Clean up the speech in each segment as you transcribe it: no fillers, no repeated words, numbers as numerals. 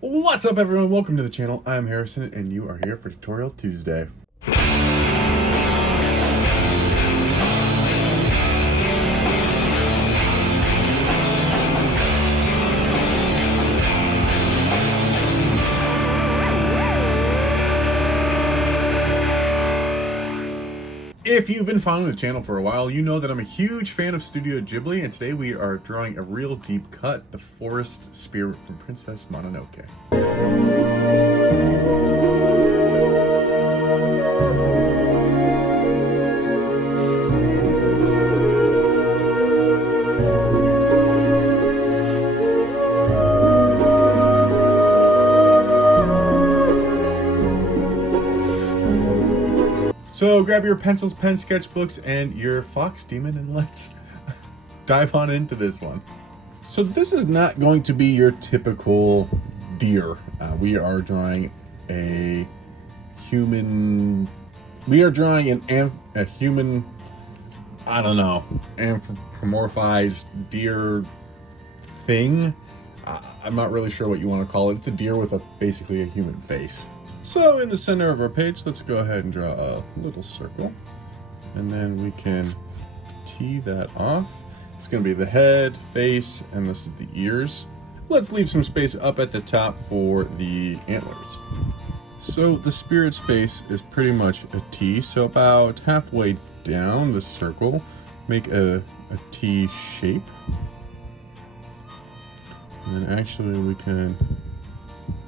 What's up everyone, welcome to the channel. I'm Harrison and you are here for Tutorial Tuesday. If you've been following the channel for a while, you know that I'm a huge fan of Studio Ghibli, and today we are drawing a real deep cut, the forest spirit from Princess Mononoke. So grab your pencils, pens, sketchbooks, and your fox demon, and let's dive on into this one. So this is not going to be your typical deer. We are drawing a human. We are drawing a human. I don't know, anthropomorphized deer thing. I'm not really sure what you want to call it. It's a deer with basically a human face. So in the center of our page, let's go ahead and draw a little circle, and then we can tee that off. It's going to be the head, face, and this is the ears. Let's leave some space up at the top for the antlers. So the spirit's face is pretty much a T, so about halfway down the circle, make a T shape. And then actually we can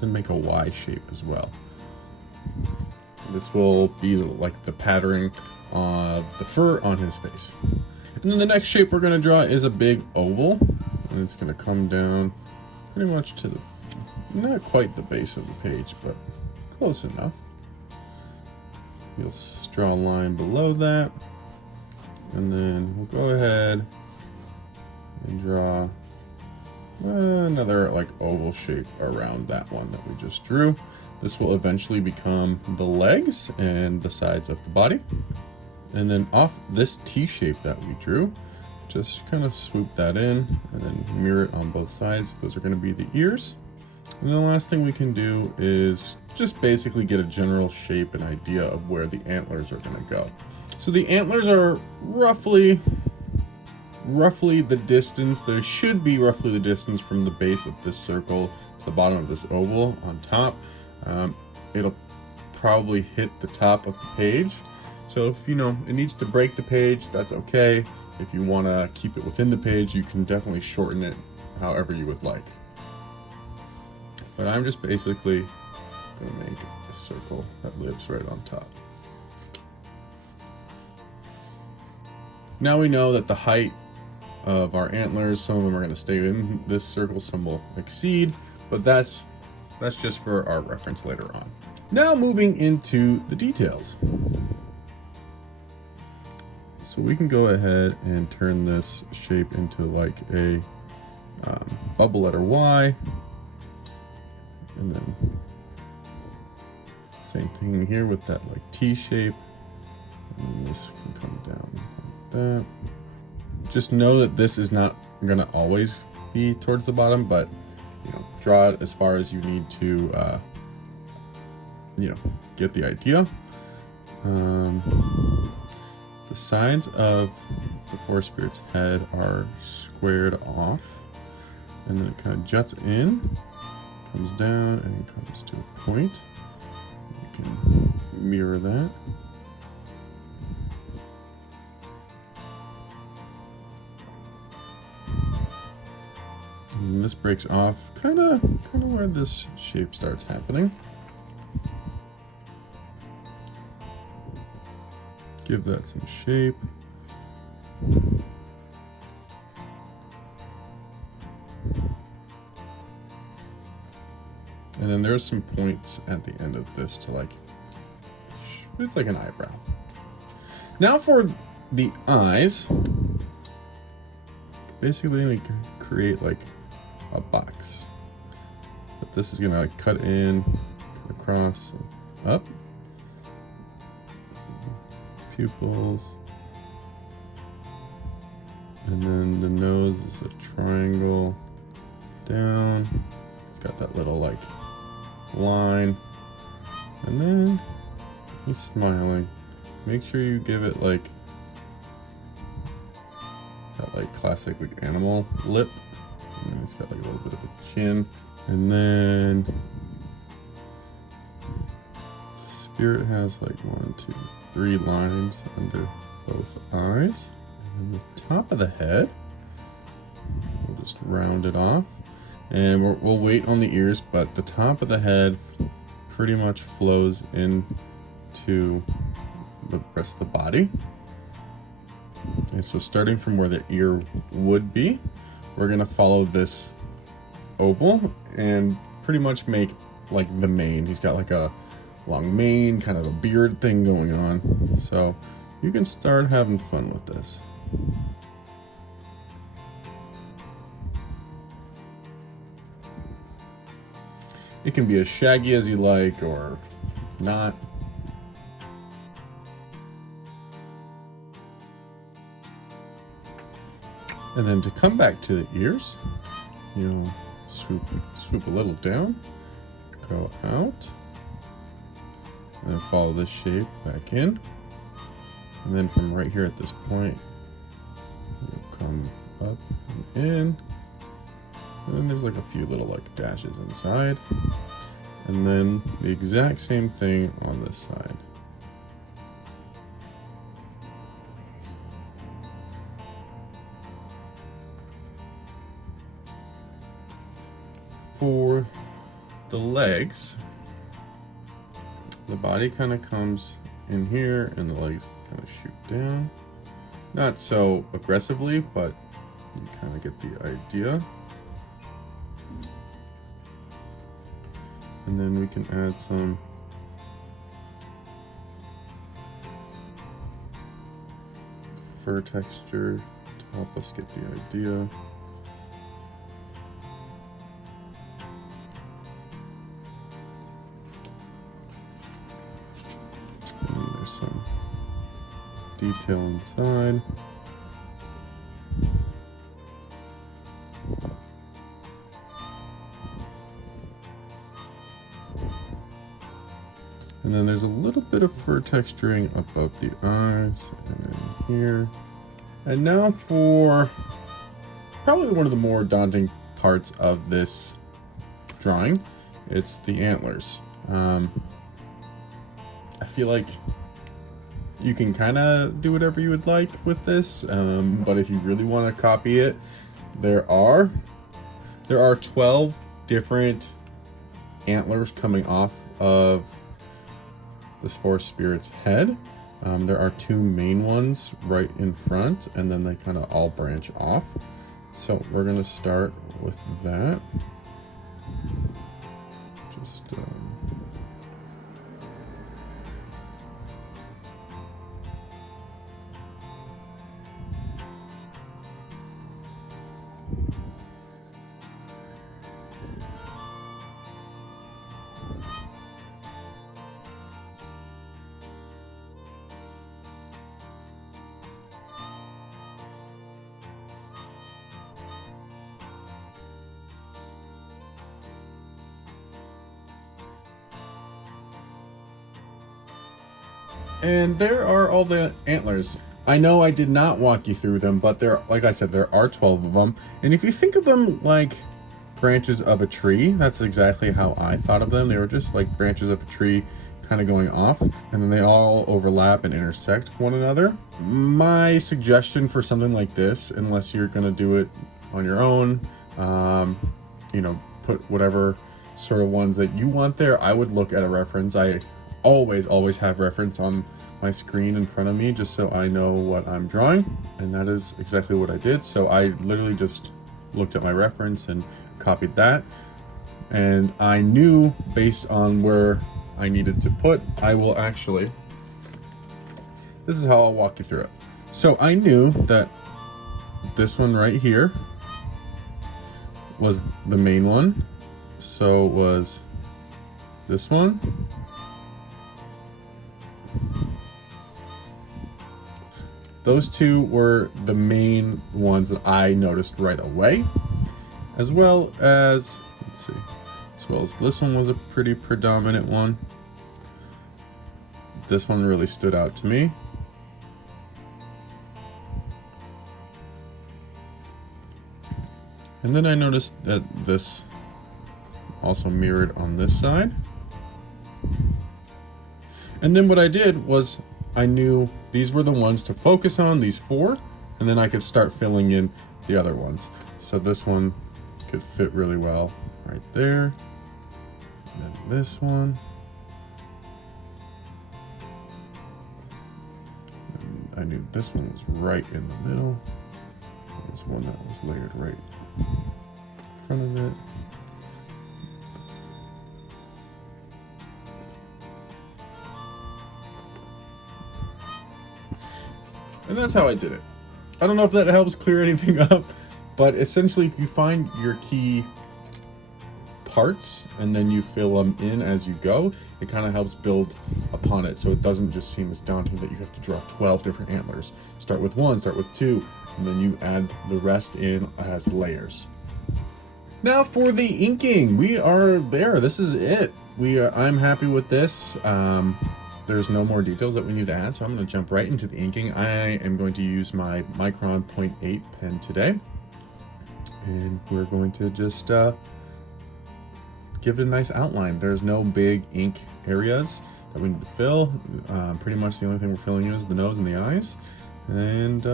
then make a Y shape as well. This will be like the pattern of the fur on his face. And then the next shape we're going to draw is a big oval, and it's going to come down pretty much to the, not quite the base of the page, but close enough. You'll draw a line below that, and then we'll go ahead and draw another like oval shape around that one that we just drew. This will eventually become the legs and the sides of the body. And then off this T shape that we drew, just kind of swoop that in and then mirror it on both sides. Those are going to be the ears. And the last thing we can do is just basically get a general shape and idea of where the antlers are going to go. So the antlers are roughly the distance. There should be roughly the distance from the base of this circle to the bottom of this oval on top. It'll probably hit the top of the page. So if you know it needs to break the page, that's okay. If you want to keep it within the page, you can definitely shorten it however you would like. But I'm just basically going to make a circle that lives right on top. Now we know that the height of our antlers, some of them are going to stay in this circle, some will exceed, but that's just for our reference later on. Now moving into the details. So we can go ahead and turn this shape into like a bubble letter Y, and then same thing here with that like T shape, and this can come down like that. Just know that this is not gonna always be towards the bottom, but you know, draw it as far as you need to, you know, get the idea. The sides of the forest spirit's head are squared off, and then it kind of juts in, comes down, and comes to a point. You can mirror that. And this breaks off kind of where this shape starts happening. Give that some shape. And then there's some points at the end of this to like, it's like an eyebrow. Now for the eyes, basically we can create like a box, but this is gonna like cut in, cut across, up, pupils, and then the nose is a triangle down. It's got that little like line, and then he's smiling. Make sure you give it like that like classic like animal lip, and then he's got like a little bit of a chin, and then Spirit has like 1, 2, 3 lines under both eyes, and then the top of the head, we'll just round it off, and we'll wait on the ears, but the top of the head pretty much flows into the rest of the body. And so starting from where the ear would be, we're gonna follow this oval and pretty much make like the mane. He's got like a long mane, kind of a beard thing going on. So you can start having fun with this. It can be as shaggy as you like or not. And then to come back to the ears, you'll swoop a little down, go out, and then follow this shape back in. And then from right here at this point, you'll come up and in. And then there's like a few little like dashes inside. And then the exact same thing on this side. For the legs, the body kind of comes in here and the legs kind of shoot down. Not so aggressively, but you kind of get the idea. And then we can add some fur texture to help us get the idea. Some detail inside. And then there's a little bit of fur texturing above the eyes and in here. And now for probably one of the more daunting parts of this drawing. It's the antlers. I feel like you can kind of do whatever you would like with this, but if you really want to copy it, there are 12 different antlers coming off of this forest spirit's head. There are 2 main ones right in front, and then they kind of all branch off. So we're gonna start with that. Just and there are all the antlers. I know I did not walk you through them, but like I said, there are 12 of them. And if you think of them like branches of a tree, that's exactly how I thought of them. They were just like branches of a tree kind of going off, and then they all overlap and intersect one another. My suggestion for something like this, unless you're gonna do it on your own, you know, put whatever sort of ones that you want there, I would look at a reference. I always have reference on my screen in front of me just so I know what I'm drawing, and that is exactly what I did. So I literally just looked at my reference and copied that, and I knew based on where I needed to put, this is how I'll walk you through it. So I knew that this one right here was the main one, so it was this one, those 2 were the main ones that I noticed right away, as well as, let's see, as well as this one was a pretty predominant one. This one really stood out to me. And then I noticed that this also mirrored on this side. And then what I did was I knew these were the ones to focus on, these 4, and then I could start filling in the other ones. So this one could fit really well right there. And then this one. And I knew this one was right in the middle. There was one that was layered right in front of it. And that's how I did it. I don't know if that helps clear anything up, but essentially if you find your key parts and then you fill them in as you go, it kind of helps build upon it, so it doesn't just seem as daunting that you have to draw 12 different antlers. Start with 1, start with 2, and then you add the rest in as layers. Now for the inking, we are there. This is it. I'm happy with this. There's no more details that we need to add, so I'm going to jump right into the inking. I am going to use my Micron 0.8 pen today, and we're going to just give it a nice outline. There's no big ink areas that we need to fill. Pretty much the only thing we're filling in is the nose and the eyes. And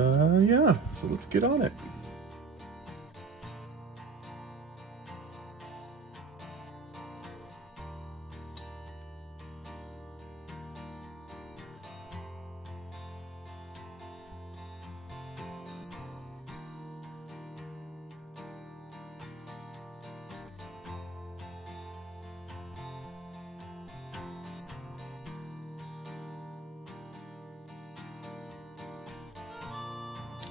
yeah, so let's get on it.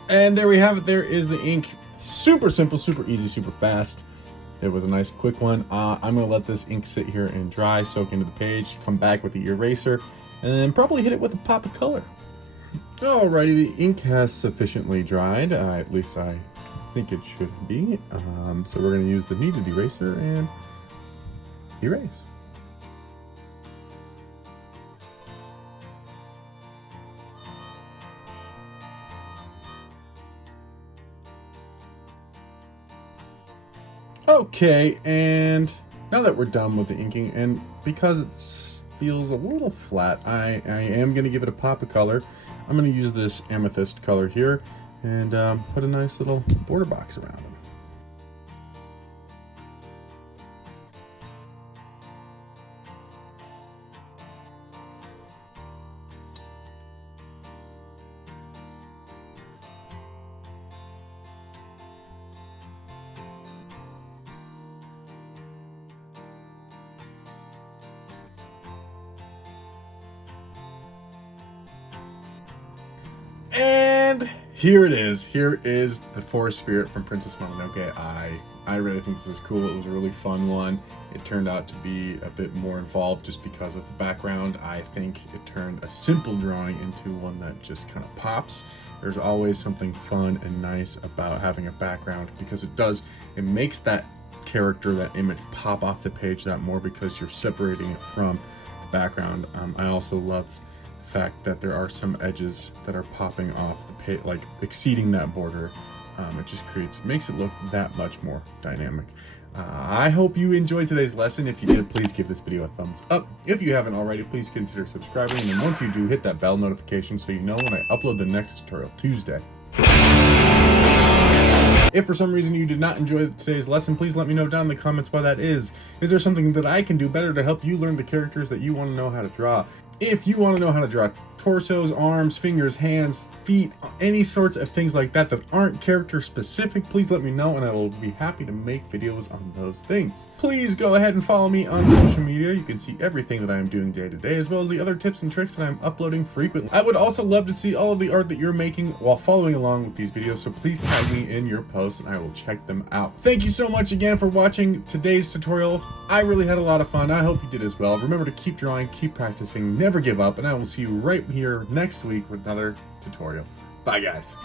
And there we have it. There is the ink. Super simple, super easy, super fast. It was a nice quick one. I'm going to let this ink sit here and dry, soak into the page, come back with the eraser, and then probably hit it with a pop of color. Alrighty, the ink has sufficiently dried. At least I think it should be. So we're going to use the kneaded eraser and erase. Okay, and now that we're done with the inking, and because it feels a little flat, I am going to give it a pop of color. I'm going to use this amethyst color here and put a nice little border box around it. And here it is. Here is the forest spirit from Princess Mononoke. I really think this is cool. It was a really fun one. It turned out to be a bit more involved just because of the background. I think it turned a simple drawing into one that just kind of pops. There's always something fun and nice about having a background because it makes that character, that image pop off the page that more because you're separating it from the background. I also love fact that there are some edges that are popping off the page, like exceeding that border. It just makes it look that much more dynamic. I hope you enjoyed today's lesson. If you did, please give this video a thumbs up. If you haven't already, please consider subscribing, and then once you do, hit that bell notification so you know when I upload the next tutorial Tuesday. If for some reason you did not enjoy today's lesson, please let me know down in the comments why that is. Is there something that I can do better to help you learn the characters that you want to know how to draw? If you want to know how to draw torsos, arms, fingers, hands, feet, any sorts of things like that that aren't character specific, please let me know and I will be happy to make videos on those things. Please go ahead and follow me on social media. You can see everything that I am doing day to day, as well as the other tips and tricks that I'm uploading frequently. I would also love to see all of the art that you're making while following along with these videos, so please tag me in your posts and I will check them out. Thank you so much again for watching today's tutorial. I really had a lot of fun. I hope you did as well. Remember to keep drawing, keep practicing, never give up, and I will see you right here next week with another tutorial. Bye, guys.